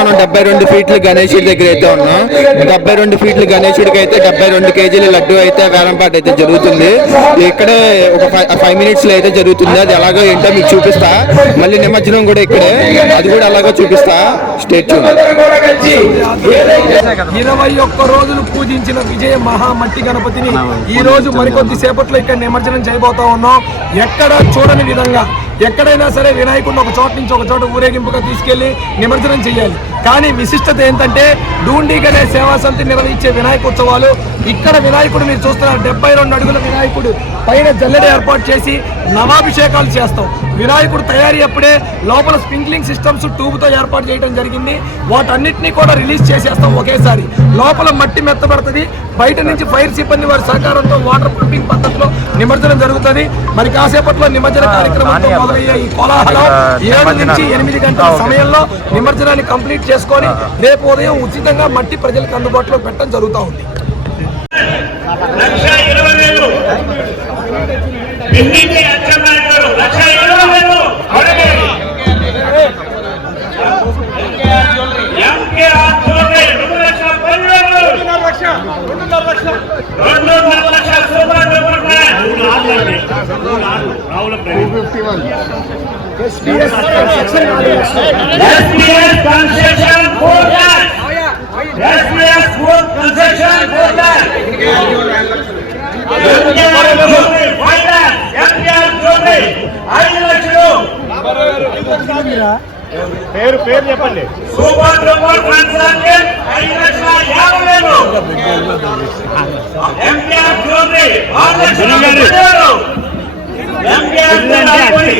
మనం 72 ఫీట్ల గణేశుడి దగ్గర అయితే ఉన్నాం. 72 ఫీట్ల గణేశుడికి అయితే 72 కేజీల లడ్డు అయితే వేలంపాట అయితే జరుగుతుంది. ఇక్కడే ఒక 5 minutes లో అయితే జరుగుతుంది. అది ఎలాగో ఏంటో మీకు చూపిస్తా. మళ్ళీ నిమజ్జనం కూడా ఇక్కడే, అది కూడా అలాగో చూపిస్తా. స్టేట్ 21 రోజులు పూజించిన విజయ మహామట్టి గణపతిని ఈ రోజు మరికొద్ది సేపట్లో ఇక్కడ నిమజ్జనం చేయబోతా ఉన్నాం. ఎక్కడ చూడని విధంగా ఎక్కడైనా సరే వినాయకుడిని ఒక చోట నుంచి ఒక చోట ఊరేగింపుగా తీసుకెళ్లి నిమజ్జనం చేయాలి. కానీ విశిష్టత ఏంటంటే డూండి గణేష్ సేవా సమితి నిర్వహించే వినాయక ఉత్సవాలు. ఇక్కడ వినాయకుడు మీరు చూస్తున్నారు, 72 అడుగుల వినాయకుడు పైన జల్లెడ ఏర్పాటు చేసి నవాభిషేకాలు చేస్తాం. వినాయకుడు తయారీ అప్పుడే లోపల స్ప్రింక్లింగ్ సిస్టమ్స్ ట్యూబ్తో ఏర్పాటు చేయడం జరిగింది. వాటన్నిటినీ కూడా రిలీజ్ చేసేస్తాం ఒకేసారి. లోపల మట్టి మెత్తబడుతుంది. బయట నుంచి ఫైర్ సిబ్బంది వారి సహకారంతో వాటర్ పంపింగ్ పద్ధతిలో నిమజ్జనం జరుగుతుంది. మరి కాసేపట్లో నిమజ్జన కార్యక్రమంతో మొదలయ్యే ఈ కోలాహలం 7 నుంచి 8 గంటల సమయంలో నిమజ్జనాన్ని కంప్లీట్ చేసుకొని రేపు ఉదయం ఉచితంగా మట్టి ప్రజలకు అందుబాటులో పెట్టడం జరుగుతూ ఉంది. పేరు చెప్పండి. Super duper construction 5,50,000. MPR jewellery 6 లక్షలు. ఎంపీఆర్ జ్యువెలరీ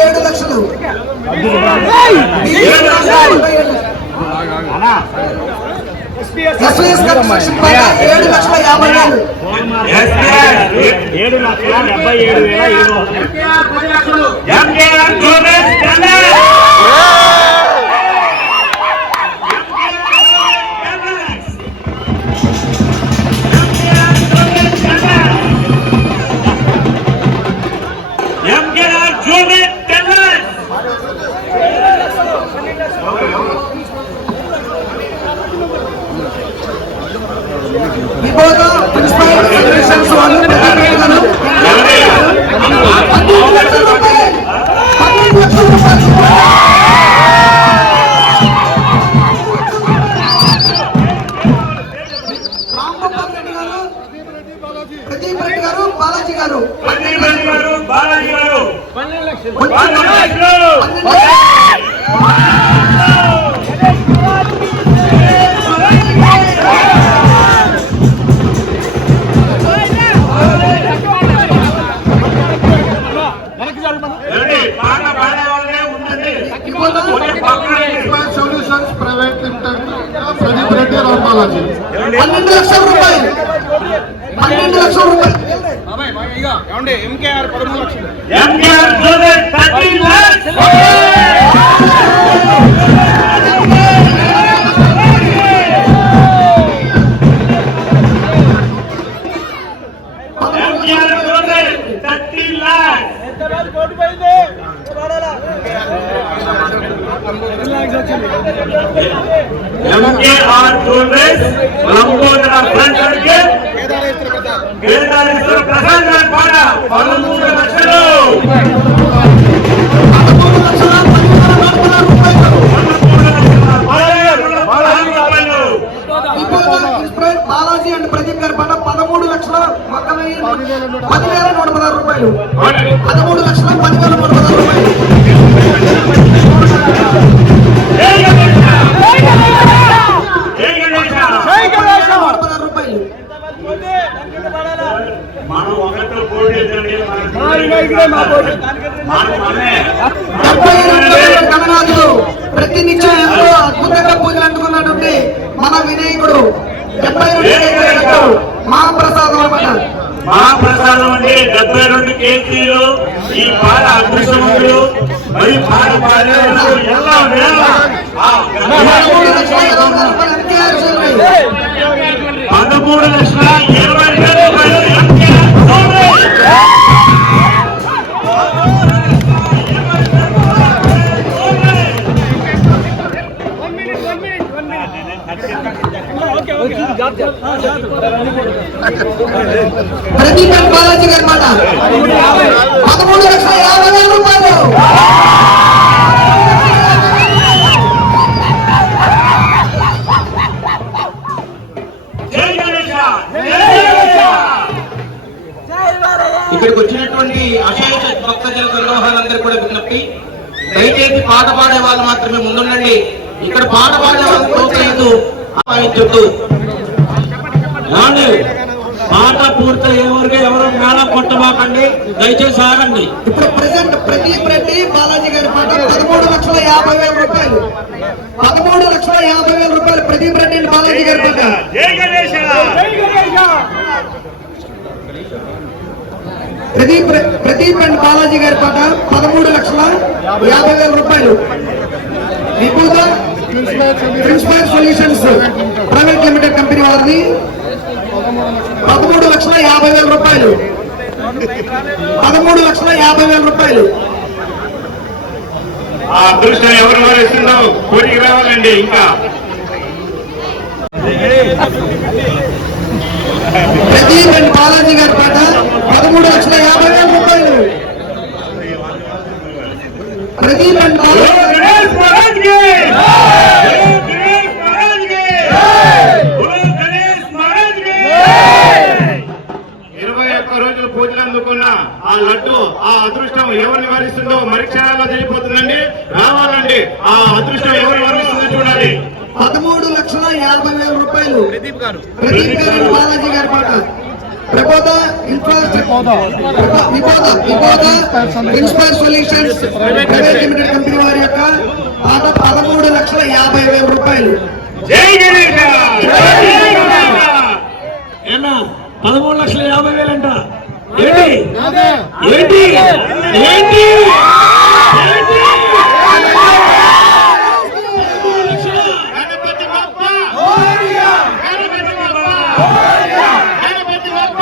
7 లక్షలు. SVS construction 7,50,000. 7,77,700. MKR jewellers tender. Solutions private limited Pradeep Reddy Rambalaji 12 లక్షల రూపాయలు. 12 లక్షల రూపాయలు. ఎంకేఆర్ 13 లక్షలు. ఎంకేఆర్ జ్యువెలర్స్ 13 లక్షలు. MKR jewellers Lambodara front circle Kedareshwara Prasad గారి పాట 13 లక్షలు. 13 లక్షల 10,000 రూపాయలు. బాలాజీ అండ్ ప్రదీప్ గారి పాట 13 లక్షల 10,116 రూపాయలు. 13 లక్షల 10,116 రూపాయలు. మనం ఒకరితో పోటీ ప్రతినిత్యం ఎంతో అద్భుతంగా పూజలు అందుకున్నటువంటి మన వినాయకుడు 72 మహాప్రసాదం అన్నమాట. మహాప్రసాదం అంటే 72 కేజీలు. ఈ పాల అదృష్టములు మరి పాల ఎలా ప్రదీప్ బాలాజీ గారి మాట 13,50,000 రూపాయలు. ఇక్కడికి వచ్చినటువంటి అశేష భక్తజన సందోహాలందరూ కూడా విజ్ఞప్తి, దయచేసి పాట పాడే వాళ్ళు మాత్రమే ముందుండండి. ఇక్కడ పాట పాడే వాళ్ళు ప్రోత్సహిస్తూ ఆహ్వానించొద్దు. పాట పూర్తయ్యే వరకు ఎవరు మేళ కొట్టబాకండి, దయచేసి ఆగండి. ఇప్పుడు ప్రెసెంట్ ప్రదీప్ రెడ్డి బాలాజీ గారి పాట 13,50,000 రూపాయలు. 13,50,000 రూపాయలు ప్రదీప్ రెడ్డి బాలాజీ గారి పాట. ప్రదీప్ అండ్ బాలాజీ గారి పాట 13,50,000 రూపాయలు. Vibhuta principal solutions private limited company వారిది 13,50,000 రూపాయలు. 13,50,000 రూపాయలు. ఆ అదృష్టం ఎవరు వారిస్తుందో కోరిక రావాలండి. ఇంకా ప్రదీప్ అండ్ బాలాజీ గారి పాట 13,50,000 రూపాయలు. ప్రదీప్ అండ్ బాలాజీ 21 రోజులు పూజలు అందుకున్న ఆ లడ్డు, ఆ అదృష్టం ఎవరు నివారిస్తుందో మరి క్షణాల్లో తెలియపోతుందండి. రావాలండి, ఆ అదృష్టం ఎవరు నివారిస్తుందో చూడాలి. 13,50,000 రూపాయలు. ప్రదీప్ గారు బాలాజీ గారి పాట. Prabodha principal solutions private limited company వారి యొక్క పాట 13,50,000 రూపాయలు. జై గణేశ. 13,50,000 అంట. ఏంటి ఏంటి ఏంటి గణపతి బప్ప, గణపతి బప్ప, గణపతి బప్ప.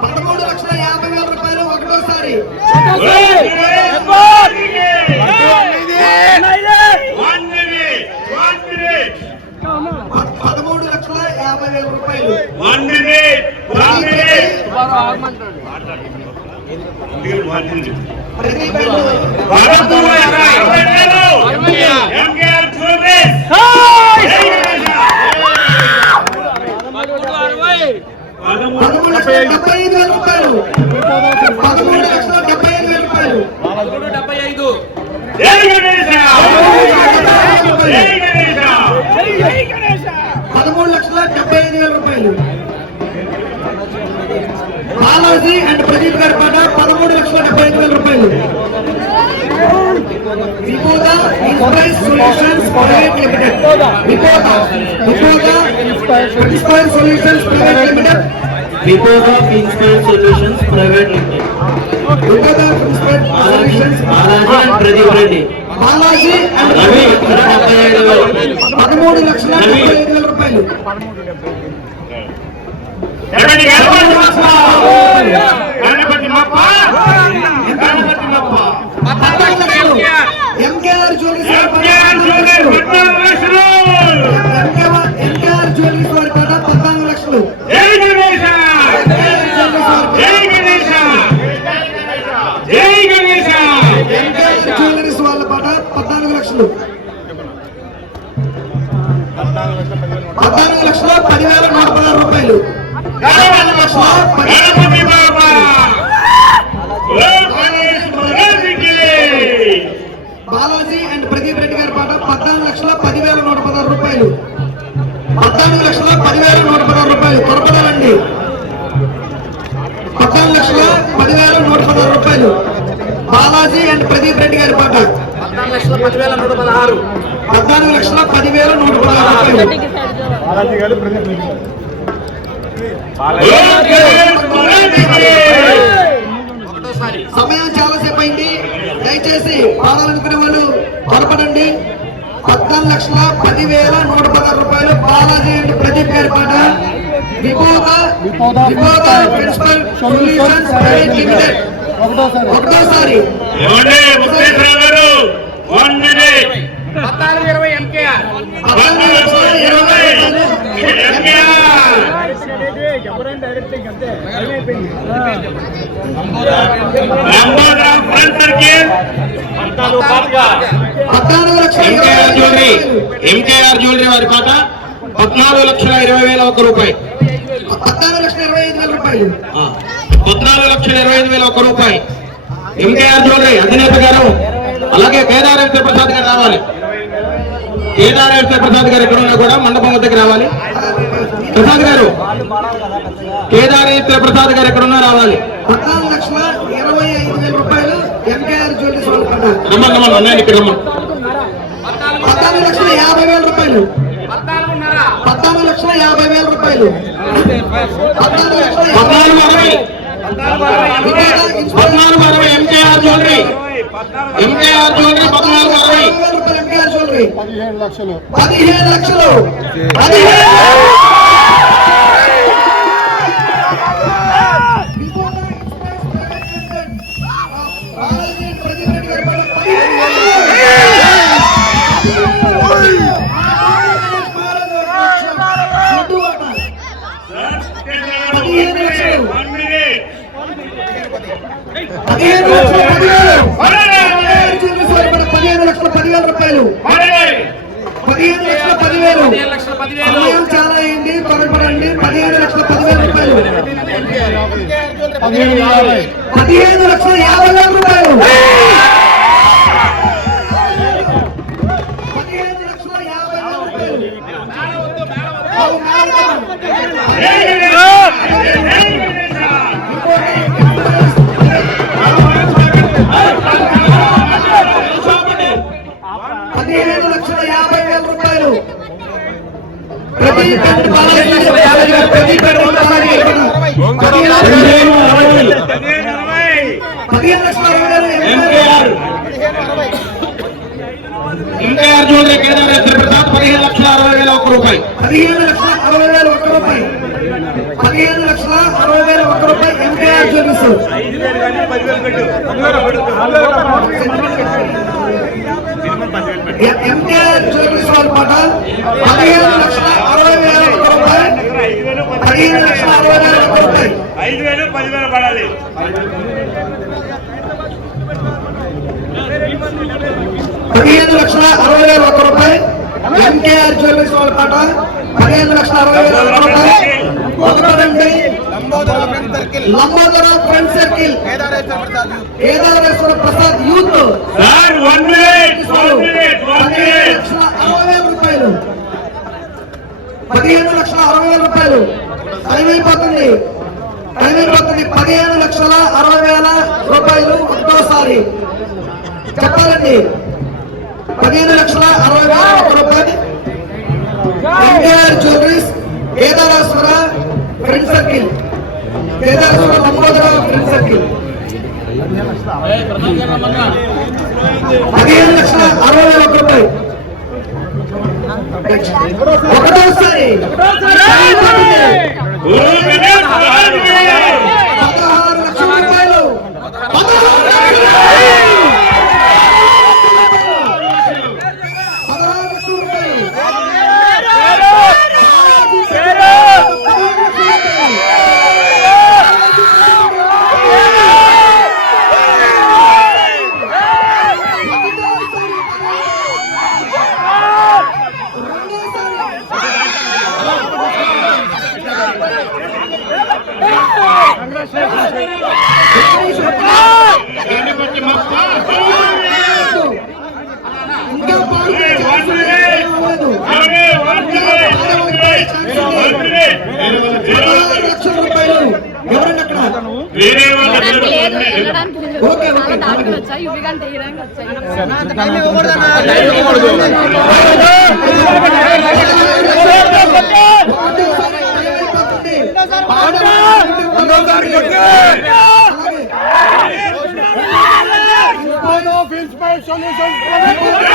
13,50,000 రూపాయలు ఒకటోసారి. 13,50,000 రూపాయలు. ప్రదీప్ $13,75,000 రూపాయలు. 13,75,000 రూపాయలు. 13,75,000. జై గణేశ. జై గణేశ. 13,75,000 రూపాయలు. బాలాజీ అండ్ ప్రదీప్ గారి పాట 13,75,000 రూపాయలు. Vibhuta inspire solutions private limited. Vibhuta principal solutions private limited. Vibhuta principal solutions private limited. Vibhuta principal solutions Balaji and Pradeep Reddy. Balaji and Ravi 75,000. 13,75,000 రూపాయలు. గణపతి బప్ప, గణపతి బప్ప, గణపతి బప్ప. ఎంకేఆర్ జ్యువెలరీస్ వారి పాట ఎంకేఆర్ జ్యువెలరీస్ 14 లక్షలు. ఎంకేఆర్ జ్యువెలరీస్ వారి పాట 14 లక్షలు. జై గణేశ. జై గణేశ. జై గణేశ. ఎంకేఆర్ జ్యువెలరీస్ వాళ్ళ పాట 14 లక్షలు. 14,10,116 రూపాయలు. గణపతి బప్ప, గణపతి బప్ప. గణేశ్ మహారాజుకి. బాలాజీ అండ్ ప్రదీప్ రెడ్డి గారి పాట 14,10,116 రూపాయలు. 14,10,116 రూపాయలు. త్వరపడాలండి. 14,10,116 రూపాయలు. బాలాజీ అండ్ ప్రదీప్ రెడ్డి గారి పాట 14,10,116. 14,10,116 రూపాయలు. గణేశ్ మహారాజుకి. సమయం చాలాసేపు అయింది. దయచేసి పాడాలనుకునే వాళ్ళు త్వరపడండి. 14,10,116 రూపాయలు బాలాజీ అండ్ ప్రదీప్ గారి పాట. విపోద ప్రిన్సిపల్ సొల్యూషన్స్ ప్రైవేట్ లిమిటెడ్ ఒకటోసారి. ఏమండి ముక్తేశ్వర గారు 1 మినిట్ 1420 MKR 1420 MKR లంబోదరం ఫ్రంట్ సర్కిల్ 14,00,000 జ్యువెలరీ వారి పాట 14,20,1 రూపాయి. 14,25,000 రూపాయలు. 14,25,1 రూపాయి. ఎంకేఆర్ జ్యువెలరీ అధినేత గారు, అలాగే కేదారేశ్వర ప్రసాద్ గారు రావాలి. కేదారేశ్వర ప్రసాద్ గారు ఎక్కడున్నా కూడా మండపం వద్దకు రావాలి. ప్రసాద్ గారు, కేదారేశ్వర ప్రసాద్ గారు ఎక్కడున్నా రావాలి. 14,25,000 రూపాయలు ఎంకేఆర్ జ్యువెలరీస్ వాళ్ళు పాట. రమ్మని అన్నయ్య ఇక్కడ రమ్మని. 14,50,000 రూపాయలు. 14,50,000 రూపాయలు. 14,60 MKR jewellery. MKR jewellery 14,60 MKR jewellery. 15 లక్షలు. 15 లక్షలు. సమయం చాలా అయింది, త్వరపడండి. 15,10,000 రూపాయలు. 15,50,000 రూపాయలు. 15,50,000 రూపాయలు. Pradeep and Balaji Pradeep and Balaji 15,60,000 MKR jewellery Kedareshwara Prasad 15,60,1 రూపాయి. 15,60,1 రూపాయి. 15,60,1 రూపాయి ఎంకేఆర్ జ్యువెలరీస్. ఎంకేఆర్ జ్యువెలరీస్ వాళ్ళ పాట 15,60,1 రూపాయి. 15,60,1 రూపాయి. 5,000 10,000 పడాలి. 15,60,1 రూపాయి ఎంకేఆర్ జ్యువెలరీస్ వాళ్ళ పాట 15,60,1 రూపాయి. ఒకటండి Lambodara front circle Kedareshwara Prasad youth. Sir 1 minute 1 minute 1 minute 15,60,1 రూపాయలు. 15,60,1 రూపాయలు. టైం అయిపోతుంది. 15,60,1 రూపాయలు ఒకటోసారి చెప్పాలండి. 15,60,1 రూపాయలు MKR jewelleries Kedareshwara front circle. Kedareshwara Lambodara front circle. 15,60,1 రూపాయలు ఒకటోసారి. 1 మినిట్ 1 మినిట్ 16 లక్షల రూపాయలు. 16 లక్షల రూపాయలు. 16 లక్షల రూపాయలు. ఇంకా పాల్గొనే ఛాన్స్ లేదు. 16 లక్షల రూపాయలు. ఎవరండి అక్కడ? వేరే వాళ్ళు okay okay of Inspire Solutions.